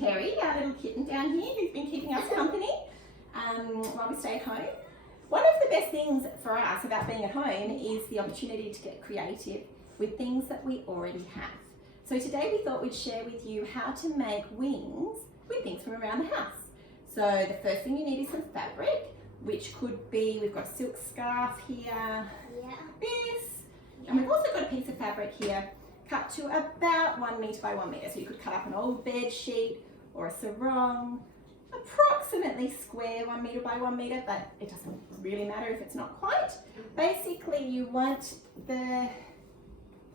Perry, our little kitten down here, who's been keeping us company while we stay at home. One of the best things for us about being at home is the opportunity to get creative with things that we already have. So today we thought we'd share with you how to make wings with things from around the house. So the first thing you need is some fabric, which could be, we've got a silk scarf here, this, and we've also got a piece of fabric here cut to about 1 metre by 1 metre. So you could cut up an old bed sheet or a sarong, approximately square 1 metre by 1 metre, but it doesn't really matter if it's not quite. Basically, you want the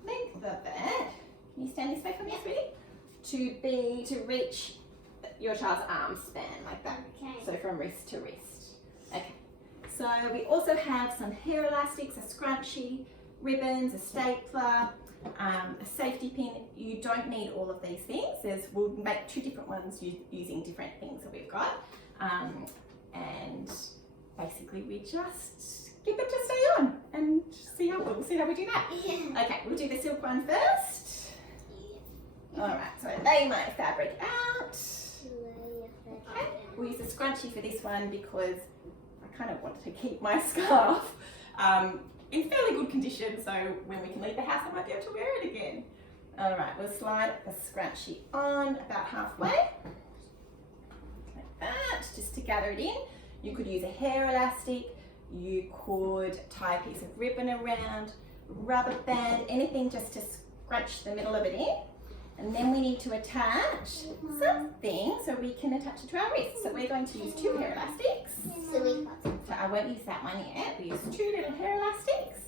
length of it, can you stand this way for me, sweetie? To reach your child's arm span, like that. Okay. So from wrist to wrist. Okay. So we also have some hair elastics, a scrunchie, ribbons, a stapler, a safety pin. You don't need all of these things. We'll make 2 different ones using different things that we've got. And basically we just get them to stay on and see how we do that. Yeah. Okay, we'll do the silk one first. Yeah. All right, so lay my fabric out. Okay, we'll use a scrunchie for this one because I kind of wanted to keep my scarf in fairly good condition, so when we can leave the house I might be able to wear it again. All right, we'll slide the scrunchie on about halfway, like that, just to gather it in. You could use a hair elastic, you could tie a piece of ribbon around, rubber band, anything just to scrunch the middle of it in. And then we need to attach something so we can attach it to our wrist. So we're going to use 2 hair elastics. So I won't use that one yet. We use 2 little hair elastics.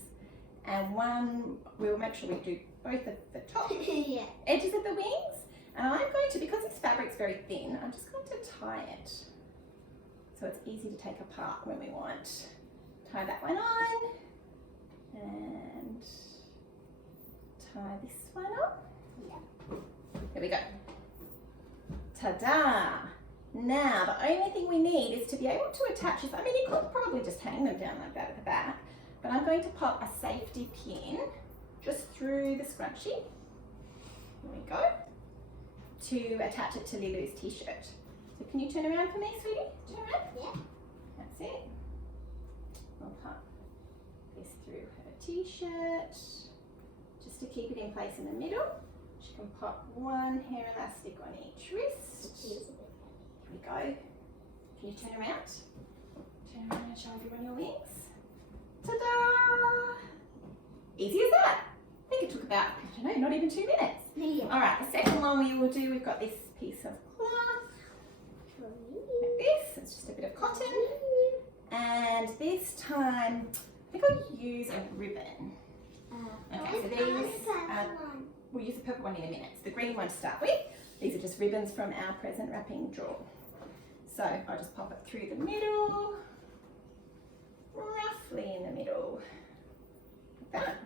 And one, we'll make sure we do both of the top edges of the wings. And I'm going to, because this fabric's very thin, I'm just going to tie it. So it's easy to take apart when we want. Tie that one on. And tie this one on. There we go. Ta-da! Now, the only thing we need is to be able to attach this. I mean, you could probably just hang them down like that at the back, but I'm going to pop a safety pin just through the scrunchie. There we go. To attach it to Lilu's t-shirt. So can you turn around for me, sweetie? Turn around? Yeah. That's it. I'll pop this through her t-shirt just to keep it in place in the middle. She can pop 1 hair elastic on each wrist. Here we go. Can you turn around? Turn around and show everyone your wings. Ta-da! Easy as that. I think it took about, I don't know, not even 2 minutes. Yeah. All right, the second one we will do, we've got this piece of cloth. Like this, it's just a bit of cotton. And this time, I think I'll use a ribbon. Okay, so these we'll use the purple one in a minute. It's the green one to start with. These are just ribbons from our present wrapping drawer. So I'll just pop it through the middle, roughly in the middle, like that.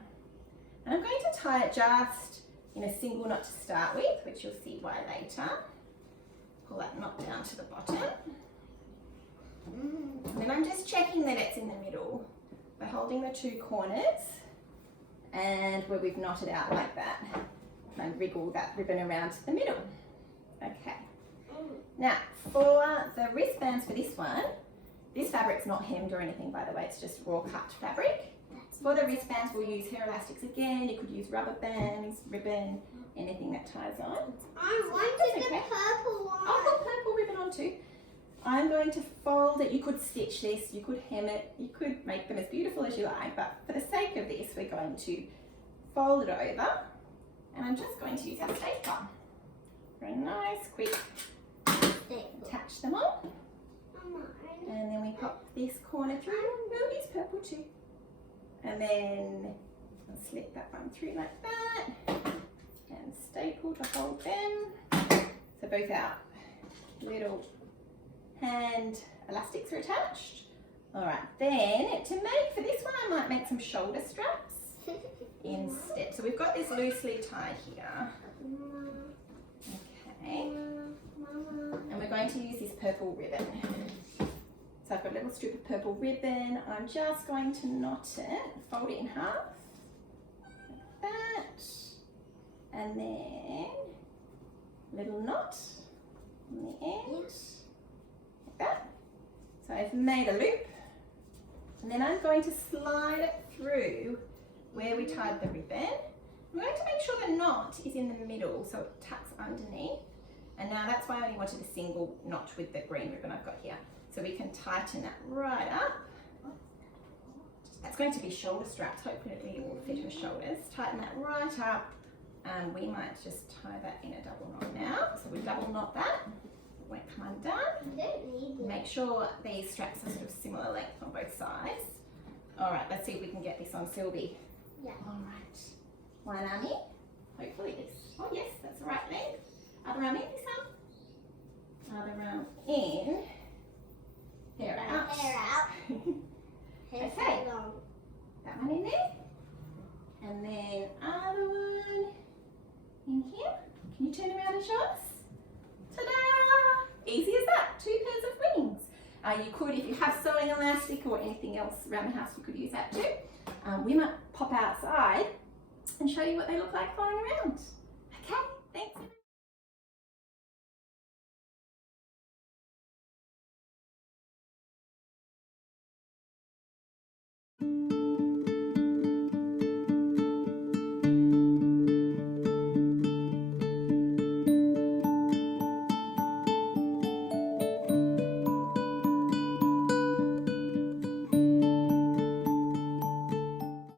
And I'm going to tie it just in a single knot to start with, which you'll see why later. Pull that knot down to the bottom. And then I'm just checking that it's in the middle by holding the 2 corners and where we've knotted out like that. And wriggle that ribbon around the middle. Okay. Now, for the wristbands for this one, this fabric's not hemmed or anything, by the way, it's just raw cut fabric. For the wristbands, we'll use hair elastics again. You could use rubber bands, ribbon, anything that ties on. I wanted the purple one. I'll put purple ribbon on too. I'm going to fold it. You could stitch this, you could hem it, you could make them as beautiful as you like, but for the sake of this, we're going to fold it over. And I'm just going to use our stapler for a nice quick attach them on. And then we pop this corner through. No, it is purple too. And then I'll slip that one through like that. And staple to hold them. So both our little hand elastics are attached. All right, then to make, for this one I might make some shoulder straps instead. So we've got this loosely tied here. Okay. And we're going to use this purple ribbon. So I've got a little strip of purple ribbon. I'm just going to knot it, fold it in half, like that. And then little knot on the end, Yes. like that. So I've made a loop, and then I'm going to slide it through where we tied the ribbon. I'm going to make sure the knot is in the middle so it tucks underneath. And now that's why I only wanted a single knot with the green ribbon I've got here. So we can tighten that right up. That's going to be shoulder straps, hopefully it will fit her shoulders. Tighten that right up. We might just tie that in a double knot now. So we double knot that, it won't come undone. I don't need it. Make sure these straps are sort of similar length on both sides. All right, let's see if we can get this on Sylvie. Yeah. All right, one arm in, hopefully this. Oh yes, that's the right length. Other arm in, this arm. Other arm in. Hair out. Hair out. Hair Okay. so long. That one in there. And then other one in here. Can you turn around and show us? Ta-da! Easy as that, 2 pairs of wings. You could, if you have sewing elastic or anything else around the house, you could use that too. We might pop outside and show you what they look like flying around.